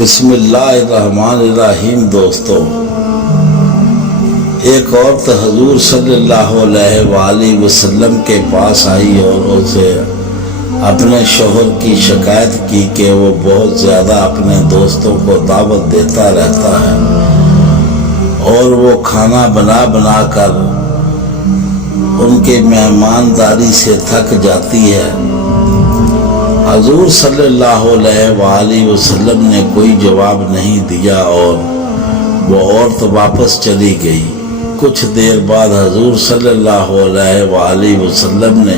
بسم اللہ الرحمن الرحیم۔ دوستو، ایک عورت حضور صلی اللہ علیہ وآلہ وسلم کے پاس آئی اور اسے اپنے شوہر کی شکایت کی کہ وہ بہت زیادہ اپنے دوستوں کو دعوت دیتا رہتا ہے اور وہ کھانا بنا بنا کر ان کے مہمانداری سے تھک جاتی ہے۔ حضور صلی اللہ علیہ وآلہ وسلم نے کوئی جواب نہیں دیا اور وہ عورت واپس چلی گئی۔ کچھ دیر بعد حضور صلی اللہ علیہ وآلہ وسلم نے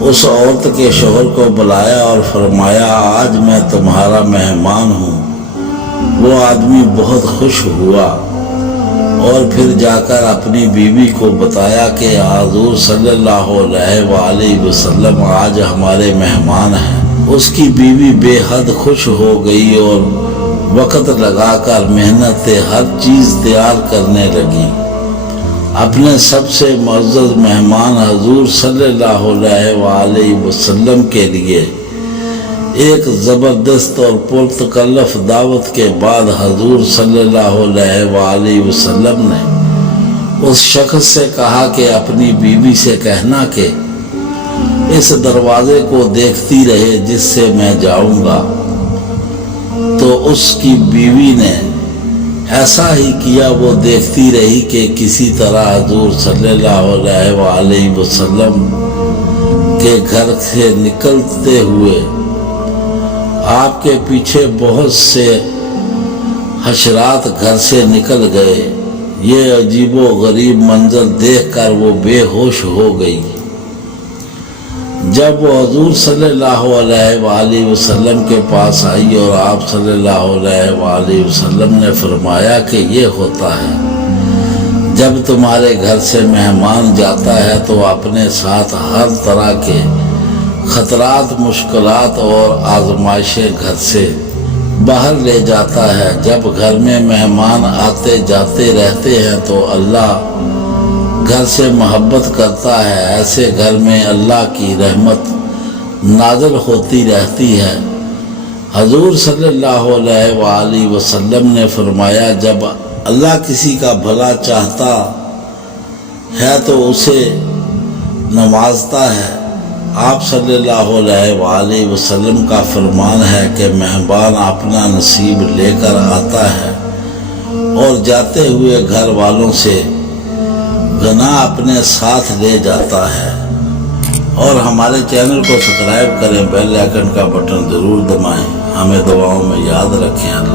اس عورت کے شوہر کو بلایا اور فرمایا، آج میں تمہارا مہمان ہوں۔ وہ آدمی بہت خوش ہوا اور پھر جا کر اپنی بیوی کو بتایا کہ حضور صلی اللہ علیہ وآلہ وسلم آج ہمارے مہمان ہیں۔ اس کی بیوی بے حد خوش ہو گئی اور وقت لگا کر محنت سے ہر چیز تیار کرنے لگی۔ اپنے سب سے معزز مہمان حضور صلی اللہ علیہ وآلہ وسلم کے لیے ایک زبردست اور پرتکلف دعوت کے بعد حضور صلی اللہ علیہ وآلہ وسلم نے اس شخص سے کہا کہ اپنی بیوی سے کہنا کہ اس دروازے کو دیکھتی رہے جس سے میں جاؤں گا۔ تو اس کی بیوی نے ایسا ہی کیا۔ وہ دیکھتی رہی کہ کسی طرح حضور صلی اللہ علیہ وآلہ وسلم کے گھر سے نکلتے ہوئے آپ کے پیچھے بہت سے حشرات گھر سے نکل گئے۔ یہ عجیب و غریب منظر دیکھ کر وہ بے ہوش ہو گئی۔ جب وہ حضور صلی اللہ علیہ وآلہ وسلم کے پاس آئی اور آپ صلی اللہ علیہ وآلہ وسلم نے فرمایا کہ یہ ہوتا ہے جب تمہارے گھر سے مہمان جاتا ہے تو اپنے ساتھ ہر طرح کے خطرات، مشکلات اور آزمائشیں گھر سے باہر لے جاتا ہے۔ جب گھر میں مہمان آتے جاتے رہتے ہیں تو اللہ گھر سے محبت کرتا ہے۔ ایسے گھر میں اللہ کی رحمت نازل ہوتی رہتی ہے۔ حضور صلی اللہ علیہ وآلہ وسلم نے فرمایا، جب اللہ کسی کا بھلا چاہتا ہے تو اسے نوازتا ہے۔ آپ صلی اللہ علیہ وآلہ وسلم کا فرمان ہے کہ مہمان اپنا نصیب لے کر آتا ہے اور جاتے ہوئے گھر والوں سے گناہ اپنے ساتھ لے جاتا ہے۔ اور ہمارے چینل کو سبسکرائب کریں، بیل آئیکن کا بٹن ضرور دبائیں۔ ہمیں دعاؤں میں یاد رکھیں۔